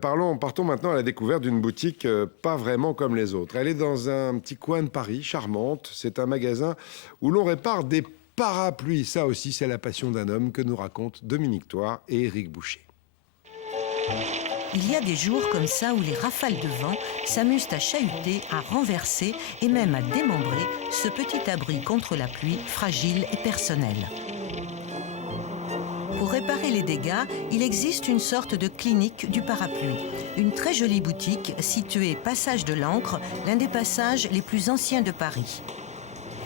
Partons maintenant à la découverte d'une boutique pas vraiment comme les autres. Elle est dans un petit coin de Paris, charmante. C'est un magasin où l'on répare des parapluies. Ça aussi, c'est la passion d'un homme que nous racontent Dominique Thouars et Éric Boucher. Il y a des jours comme ça où les rafales de vent s'amusent à chahuter, à renverser et même à démembrer ce petit abri contre la pluie fragile et personnel. Pour réparer les dégâts, il existe une sorte de clinique du parapluie. Une très jolie boutique située Passage de l'Ancre, l'un des passages les plus anciens de Paris.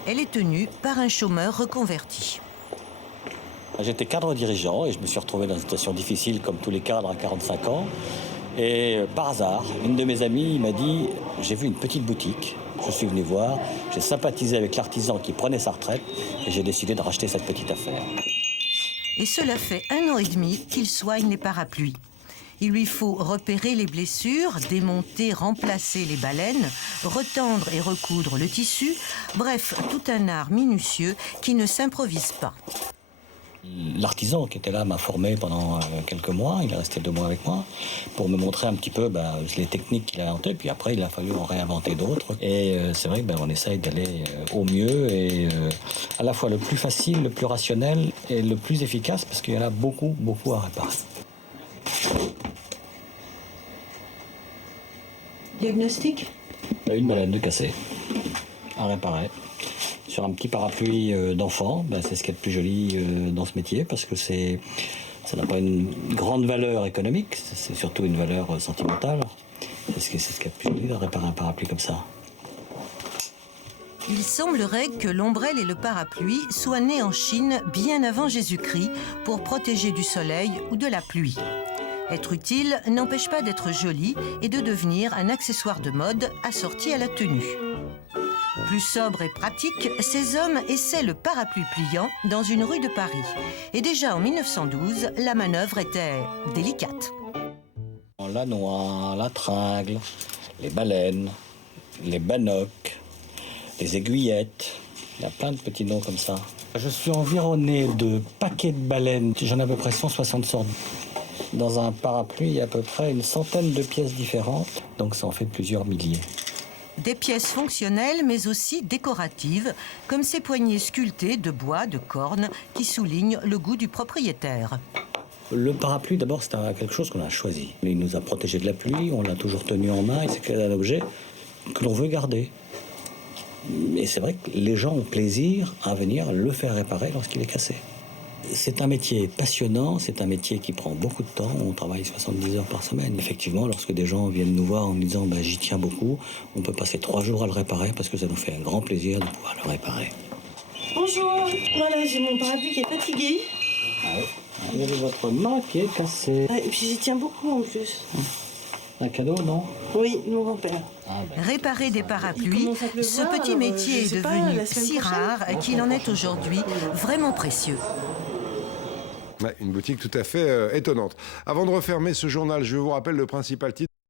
Elle est tenue par un chômeur reconverti. J'étais cadre dirigeant et je me suis retrouvé dans une situation difficile comme tous les cadres à 45 ans. Et par hasard, une de mes amies m'a dit « J'ai vu une petite boutique, je suis venu voir, j'ai sympathisé avec l'artisan qui prenait sa retraite et j'ai décidé de racheter cette petite affaire. » Et cela fait 1 an et demi qu'il soigne les parapluies. Il lui faut repérer les blessures, démonter, remplacer les baleines, retendre et recoudre le tissu, bref, tout un art minutieux qui ne s'improvise pas. L'artisan qui était là m'a formé pendant quelques mois, il est resté 2 mois avec moi, pour me montrer un petit peu les techniques qu'il a inventées, puis après il a fallu en réinventer d'autres. Et c'est vrai qu'on essaye d'aller au mieux, et à la fois le plus facile, le plus rationnel et le plus efficace, parce qu'il y en a beaucoup à réparer. Diagnostic ? Une baleine de cassée, à réparer. Sur un petit parapluie d'enfant, c'est ce qu'il y a de plus joli dans ce métier, parce que ça n'a pas une grande valeur économique, c'est surtout une valeur sentimentale. C'est ce qu'il y a de plus joli de réparer un parapluie comme ça. Il semblerait que l'ombrelle et le parapluie soient nés en Chine bien avant Jésus-Christ pour protéger du soleil ou de la pluie. Être utile n'empêche pas d'être joli et de devenir un accessoire de mode assorti à la tenue. Plus sobre et pratique, ces hommes essaient le parapluie pliant dans une rue de Paris. Et déjà en 1912, la manœuvre était délicate. La noix, la tringle, les baleines, les banocs, les aiguillettes, il y a plein de petits noms comme ça. Je suis environné de paquets de baleines, j'en ai à peu près 160 sortes. Dans un parapluie, il y a à peu près une centaine de pièces différentes, donc ça en fait plusieurs milliers. Des pièces fonctionnelles, mais aussi décoratives, comme ces poignées sculptées de bois, de cornes, qui soulignent le goût du propriétaire. Le parapluie, d'abord, c'est quelque chose qu'on a choisi. Il nous a protégés de la pluie, on l'a toujours tenu en main, et c'est un objet que l'on veut garder. Et c'est vrai que les gens ont plaisir à venir le faire réparer lorsqu'il est cassé. C'est un métier passionnant, c'est un métier qui prend beaucoup de temps, on travaille 70 heures par semaine. Effectivement, lorsque des gens viennent nous voir en nous disant j'y tiens beaucoup, on peut passer 3 jours à le réparer parce que ça nous fait un grand plaisir de pouvoir le réparer. Bonjour, voilà, j'ai mon parapluie qui est fatigué. Ah oui, vous avez votre main qui est cassée. Et puis j'y tiens beaucoup en plus. Un cadeau, non? Oui, mon grand-père. Réparer des parapluies, ce petit métier est devenu si rare qu'il en est aujourd'hui vraiment précieux. Ouais, une boutique tout à fait étonnante. Avant de refermer ce journal, je vous rappelle le principal titre.